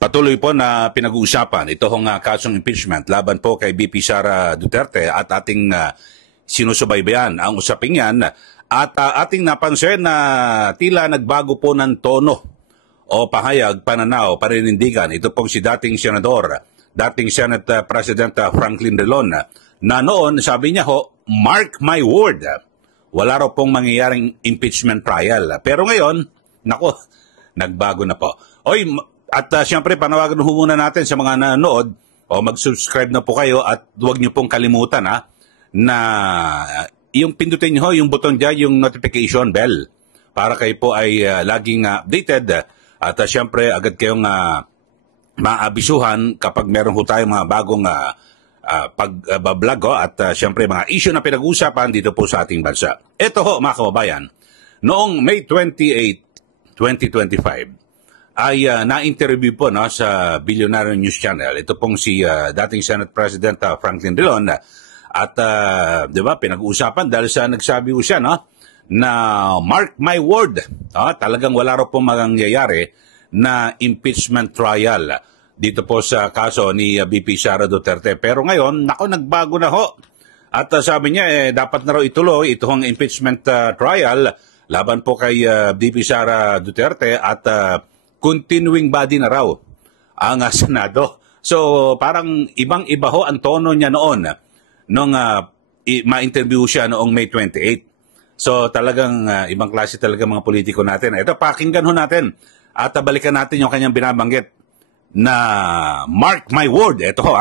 Patuloy po na pinag-uusapan ito hong kasong impeachment laban po kay BP Sara Duterte at ating sinusubaybayan ang usaping yan at ating napansin na tila nagbago po ng tono o pahayag, pananaw, paninindigan. Ito pong si dating senador, dating Senate President Franklin Drilon na noon sabi niya ho, mark my word, wala raw pong mangyayaring impeachment trial. Pero ngayon, nako, nagbago na po. Oy, at siyempre, panawagan ho muna natin sa mga nanonood o mag-subscribe na po kayo at huwag niyo pong kalimutan na yung pindutin niyo yung button dyan, yung notification bell para kayo po ay laging updated at siyempre agad kayong maabisuhan kapag meron ho tayong mga bagong pag-vlog at siyempre mga issue na pinag-uusapan dito po sa ating bansa. Ito ho mga kababayan, noong May 28, 2025, ay na-interview po sa Billionaire News Channel. Ito pong si dating Senate President Franklin Drilon at di ba pinag-uusapan dahil sa nagsabi ko siya na mark my word, talagang wala raw pong mangyayari na impeachment trial dito po sa kaso ni BP Sara Duterte. Pero ngayon, nagbago na ho. At sabi niya dapat na raw ituloy itong impeachment trial laban po kay BP Sara Duterte at continuing body na raw ang Senado. So parang ibang-iba ho ang tono niya noon nung ma-interview siya noong May 28. So talagang ibang klase talaga mga politiko natin. Ito, pakinggan ho natin at balikan natin yung kanyang binabanggit na mark my word. Ito ho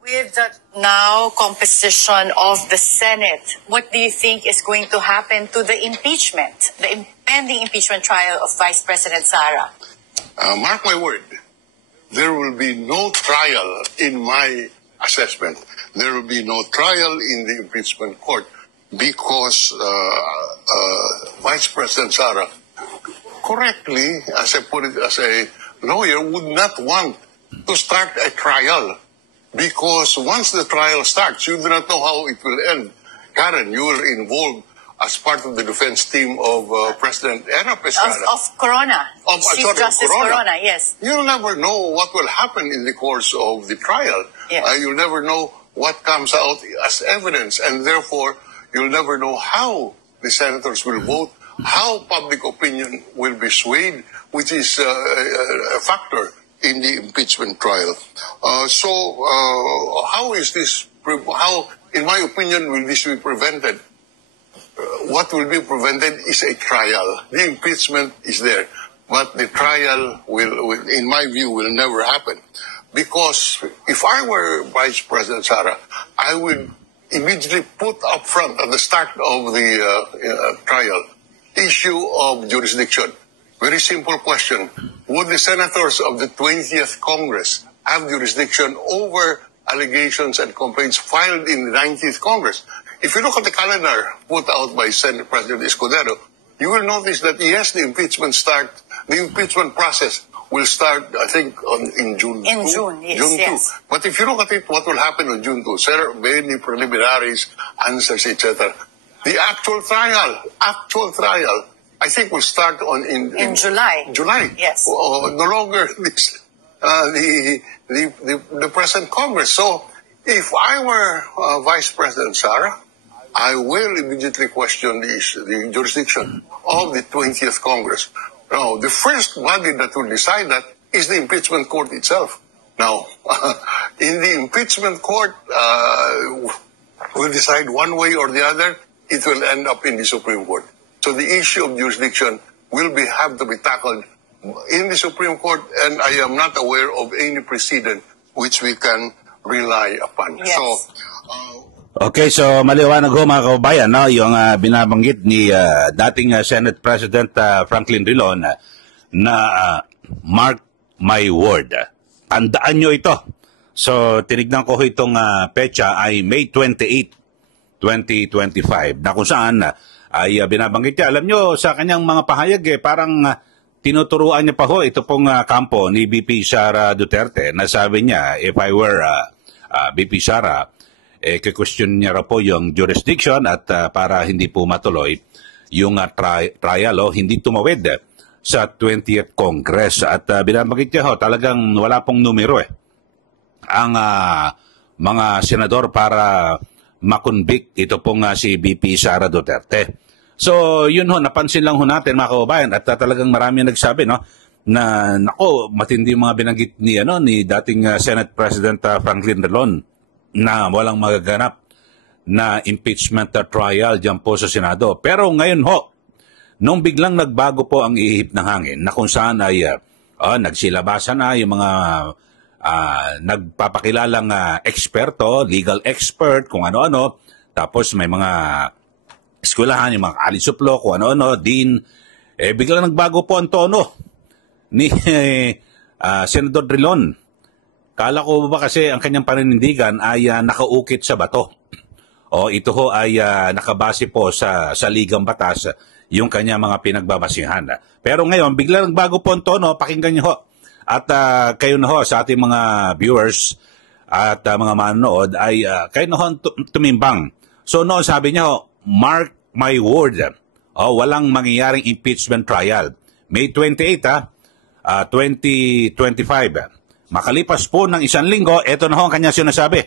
With the now composition of the Senate, what do you think is going to happen to the impeachment, the impending impeachment trial of Vice President Sara? Mark my word, there will be no trial in my assessment. There will be no trial in the impeachment court because Vice President Sara, correctly, as I put it as a lawyer, would not want to start a trial. Because once the trial starts, you do not know how it will end. Karen, you were involved as part of the defense team of President Erap Estrada. Of Corona. Chief Justice Corona, yes. You'll never know what will happen in the course of the trial. Yeah. You'll never know what comes out as evidence, and therefore, you'll never know how the senators will vote, how public opinion will be swayed, which is a factor in the impeachment trial. How is this, in my opinion, will this be prevented? What will be prevented is a trial. The impeachment is there, but the trial will, in my view, will never happen. Because if I were Vice President Sara, I would immediately put up front at the start of the trial, issue of jurisdiction. Very simple question. Would the senators of the 20th Congress have jurisdiction over allegations and complaints filed in the 19th Congress? If you look at the calendar put out by Senate President Escudero, you will notice that yes, the impeachment process will start, I think, in June. In June, yes. June 2. Yes. But if you look at it, what will happen on June 2? Sir, many preliminaries, answers, etc. The actual trial, I think will start in July. July. Yes. No longer this, the present Congress. So if I were Vice President Sara, I will immediately question the jurisdiction of the 20th Congress. Now, the first body that will decide that is the impeachment court itself. Now, in the impeachment court, will decide one way or the other, it will end up in the Supreme Court. So the issue of jurisdiction will have to be tackled in the Supreme Court, and I am not aware of any precedent which we can rely upon. Yes. So, Okay, so maliwanag ho mga kababayan, yung binabanggit ni dating Senate President Franklin Drilon na mark my word. Tandaan nyo ito. So tinignan ko itong petsa ay May 28, 2025 na kung saan ay binabanggit niya. Alam nyo, sa kanyang mga pahayag parang tinuturuan niya pa ho ito pong kampo ni BP Sara Duterte na sabi niya, if I were BP Sara, question niya raw po yung jurisdiction at para hindi po matuloy yung trial, hindi tumawid sa 20th Congress. At binabanggit niya talagang wala pong numero ang mga senador para makonvict ito pong si VP Sara Duterte. So yun napansin lang natin mga kababayan, at talagang marami nagsabi na nako, matindi yung mga binanggit ni dating Senate President Franklin Drilon na walang magaganap na impeachment trial diyan po sa Senado. Pero ngayon nung biglang nagbago po ang ihip ng hangin, na kung saan ay nagsilabasan na yung mga nagpapakilalang eksperto, legal expert, kung ano-ano, tapos may mga eskwelahan, yung mga alisuplo, kung ano-ano, dean, biglang nagbago po ang tono ni Senador Drilon. Kala ko ba kasi ang kanyang paninindigan ay nakaukit sa bato? O ito ay nakabase po sa ligang batas, yung kanya mga pinagbabasihan. Pero ngayon, biglang nagbago po ang tono, pakinggan niyo At kayo na sa ating mga viewers at mga manonood ay kayo na tumimbang. So noon sabi niya mark my word, walang mangyayaring impeachment trial. May 28, 2025. Makalipas po ng isang linggo, ito na ang kanya sinasabi.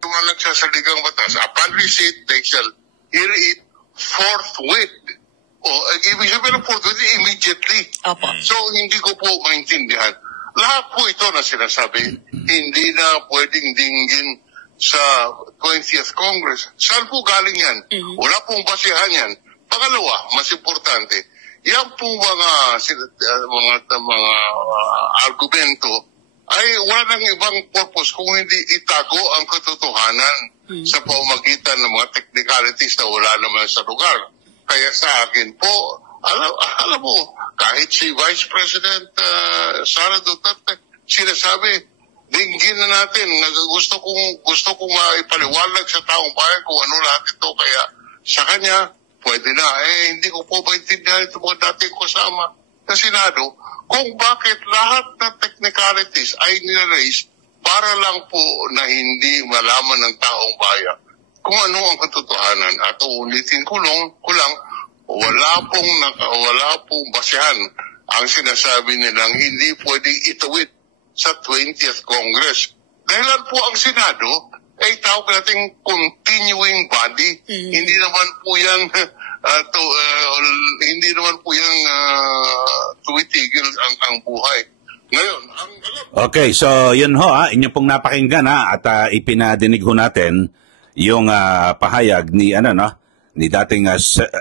Mga nagsasaligang batas, upon receipt, they shall hear it forthwith. Ibig sabihin ng forthwith, immediately. Opo. So, hindi ko po maintindihan. Lahat po ito na sinasabi, hindi na pwedeng dinggin sa 20th Congress. Saan po galing yan? Wala pong basihan yan. Pangalawa, mas importante, yan pong mga argumento ay wala nang ibang purpose kung hindi itago ang katotohanan sa pamamagitan ng mga technicalities na wala naman sa lugar. Kaya sa akin po, alam mo, kahit si Vice President Sara Duterte, sinasabi, dinggin na natin, gusto kong maipaliwanag sa taong bayan kung ano lahat ito. Kaya sa kanya, pwede na. Hindi ko po maintindihan ito mga dating kasama sa Senado kung bakit lahat ng technicalities ay niraise para lang po na hindi malaman ng taong bayan kung ano ang katotohanan. At ulitin ko lang, wala pong basihan ang sinasabi nilang hindi pwedeng itawid sa 20th Congress. Dahilan po ang Senado ay tawag nating continuing body. Hindi naman po yan tumitigil ang buhay. Ngayon, Okay, so yun inyo pong napakinggan at ipinadinig natin yung pahayag ni ni dating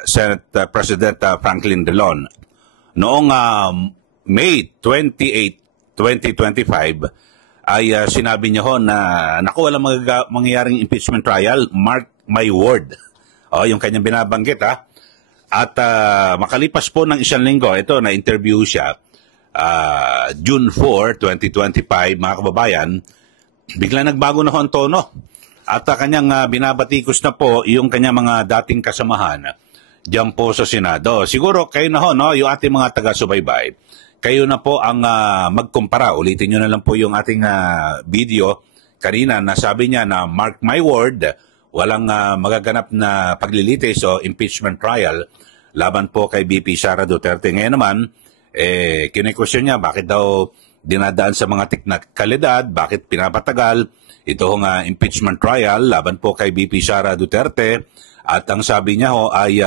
Senate President Franklin Drilon noong May 28, 2025 ay sinabi niya na naku, walang mangyayaring impeachment trial, mark my word. Yung kanyang binabanggit At makalipas po ng isang linggo, ito na interview siya June 4, 2025, mga kababayan, bigla nagbago na ang tono. At kanyang binabatikos na po yung kanyang mga dating kasamahan diyan po sa Senado. Siguro kayo na yung ating mga taga-subaybay, kayo na po ang magkumpara. Ulitin nyo na lang po yung ating video kanina na sabi niya na mark my word, walang magaganap na paglilitis o impeachment trial laban po kay VP Sara Duterte. Ngayon naman, kine-question niya bakit daw dinadaan sa mga teknikalidad, bakit pinapatagal itong impeachment trial laban po kay VP Sara Duterte. At ang sabi niya ay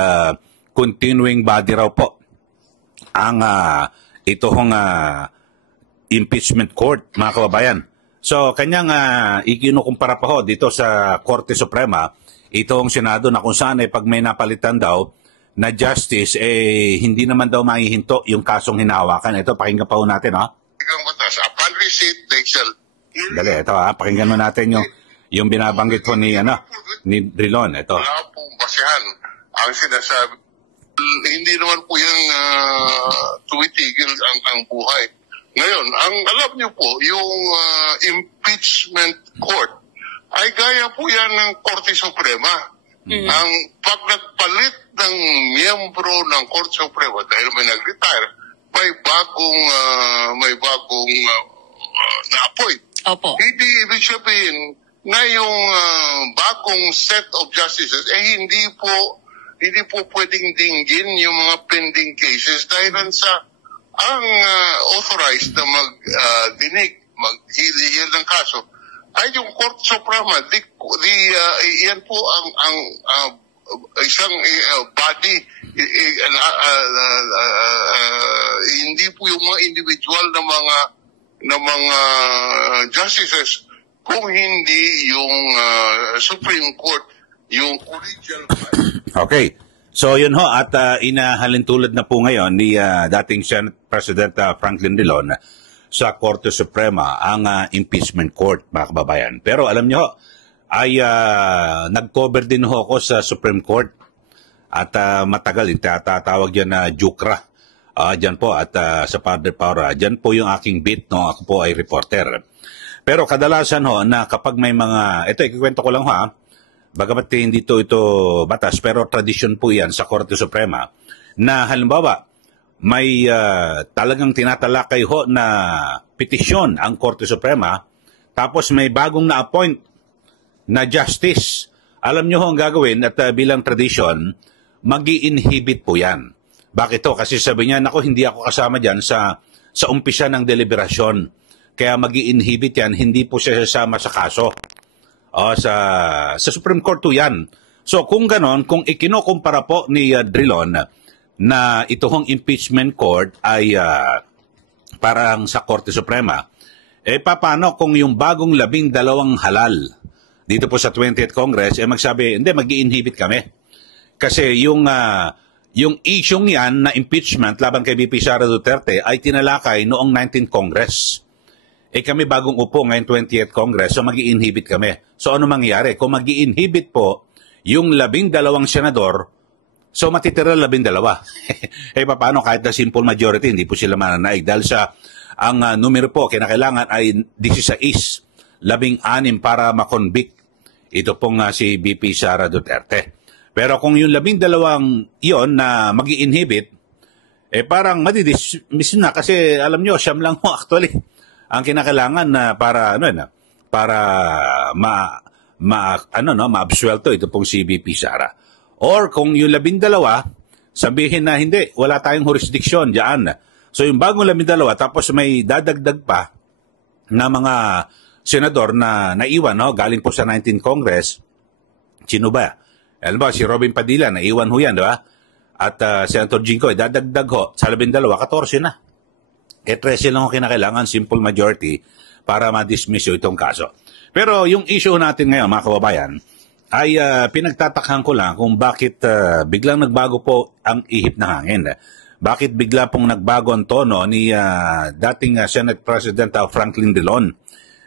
continuing body raw po ang itong impeachment court, mga kababayan. So kanyang ikinukumpara pa dito sa Korte Suprema itong Senado na kung saan pag may napalitan daw na justice, hindi naman daw mahihinto yung kasong hinahawakan. Ito, pakinggan pa natin, Upon receipt, they shall... Dali, ito, pakinggan mo natin yung binabanggit po ni Drilon. Ito. Wala pong basihan ang sinasabi. Hindi naman po yung tumitigil ang buhay. Ngayon, ang alam niyo po, yung impeachment court ay gaya po yan ng Korte Suprema. Ang pag nagpalit ng miyembro ng Korte Suprema dahil may nag-retire, may bagong na-appoint. Opo. Hindi ibig sabihin na yung bagong set of justices hindi po pwedeng dinggin yung mga pending cases dahil sa ang authorized na mag-dinig, mag-heal ng kaso, ay yung Korte Suprema. Yan po ang isang body, hindi po yung mga individual na mga justices, kung hindi yung Supreme Court, yung collegial body. Okay. So yun ho, at inahalintulad na po ngayon ni dating Senate President Franklin Drilon sa Korte Suprema ang impeachment court, mga kababayan. Pero alam nyo, ay nag-cover din ho ako sa Supreme Court at matagal, tatawag yan na Jukra. Dyan po at sa Padre Paura, dyan po yung aking beat, no? Ako po ay reporter. Pero kadalasan ho na kapag may mga, ito ikikwento ko lang ho, bagamat hindi ito batas, pero tradisyon po yan sa Korte Suprema, na halimbawa, may talagang tinatalakay ho na petisyon ang Korte Suprema, tapos may bagong na-appoint na justice. Alam nyo ho ang gagawin at bilang tradisyon, mag-i-inhibit po yan. Bakit to? Kasi sabi niya, nako, hindi ako kasama dyan sa umpisa ng deliberasyon. Kaya mag-i-inhibit yan, hindi po siya sasama sa kaso. Sa Supreme Court to yan. So kung ganon, kung ikinokumpara po ni Drilon na ito hong impeachment court ay parang sa Korte Suprema, paano kung yung bagong 12 halal dito po sa 20th Congress, magsabi, hindi, mag-i-inhibit kami. Kasi yung isyong yan na impeachment laban kay VP Sara Duterte ay tinalakay noong 19th Congress. Kami bagong upo ngayon 20th Congress, so mag-i-inhibit kami. So ano mangyayari? Kung mag-i-inhibit po yung 12 senador, so matitira 12. Paano kahit na simple majority, hindi po sila mananaig. Dahil sa ang numero po, kinakailangan ay 16, 16 para makonvict. Ito pong si VP Sara Duterte. Pero kung yung 12 yon na mag-i-inhibit, parang madidismiss na kasi alam nyo, siyam lang mo actually. Ang kinakailangan na para ma-absuelto ito pong si VP Sara. Or kung yung 12, sabihin na hindi, wala tayong jurisdiction diyan. So yung bagong 12, tapos may dadagdag pa na mga senador na naiwan, no, galing po sa 19th Congress. Sino ba? Alam ba, si Robin Padilla, naiwan ho yan, di ba? At Senator Jinggoy, dadagdag ho, sa 12, 14 na. 13 lang ang kinakailangan, simple majority, para ma-dismiss itong kaso. Pero yung issue natin ngayon, mga kababayan, ay pinagtatakhan ko lang kung bakit biglang nagbago po ang ihip ng hangin. Bakit bigla pong nagbago ang tono ni dating Senate President Franklin Drilon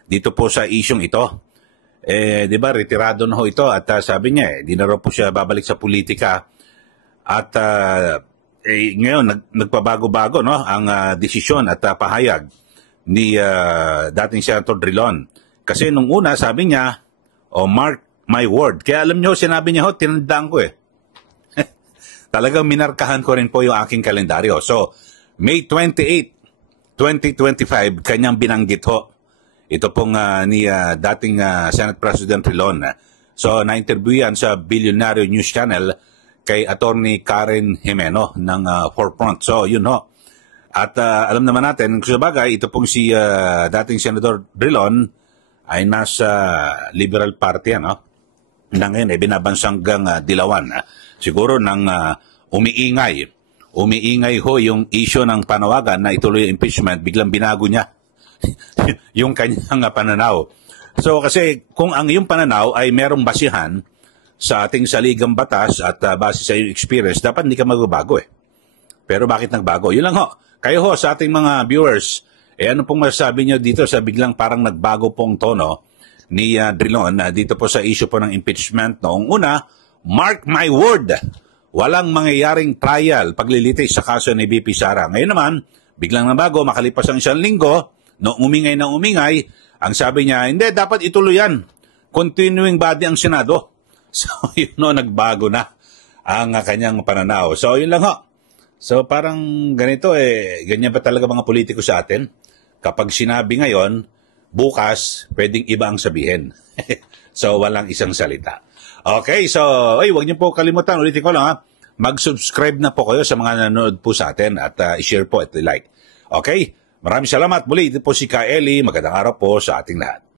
dito po sa isyong ito. Di ba, retirado na ho ito at sabi niya, di na raw po siya babalik sa politika. At ngayon, nagpabago-bago, no, ang desisyon at pahayag ni dating Senator Drilon. Kasi nung una, sabi niya, mark my word. Kaya alam niyo, sinabi niya, tinandaan ko Talagang minarkahan ko rin po yung aking kalendaryo. So, May 28, 2025, kanyang binanggit ho. Ito pong ni dating Senate President Drilon. So, na-interview yan sa Billionaire News Channel kay Attorney Karen Jimeno ng Forefront. So, yun ho. At alam naman natin, sa bagay, ito pong si dating Senador Drilon ay nasa Liberal Party, ano? Na ngayon, binabansanggang dilawan. Siguro nang umiingay ho yung issue ng panawagan na ituloy yung impeachment, biglang binago niya yung kanyang pananaw. So, kasi kung ang iyong pananaw ay merong basihan sa ating saligang batas at base sa iyong experience, dapat hindi ka magbabago Pero bakit nagbago? Yun lang ho. Kayo ho, sa ating mga viewers, ano pong masasabi nyo dito sa biglang parang nagbago pong tono ni Drilon dito po sa issue po ng impeachment? Noong una, mark my word, walang mangyayaring trial paglilitis sa kaso ni VP Sara. Ngayon naman, biglang nabago, makalipas ang 1 linggo, noong umingay na umingay, ang sabi niya, hindi, dapat ituloy yan. Continuing body ang Senado. So, yun no, nagbago na ang kanyang pananaw. So, yun lang ho. So, parang ganito ganyan pa talaga mga politiko sa atin. Kapag sinabi ngayon, bukas, pwedeng iba ang sabihin. So, walang isang salita. Okay, so, huwag niyo po kalimutan, ulitin ko lang mag-subscribe na po kayo sa mga nanonood po sa atin at i-share po at i-like. Okay? Maraming salamat muli. Ito po si Ka Eli. Magandang araw po sa ating lahat.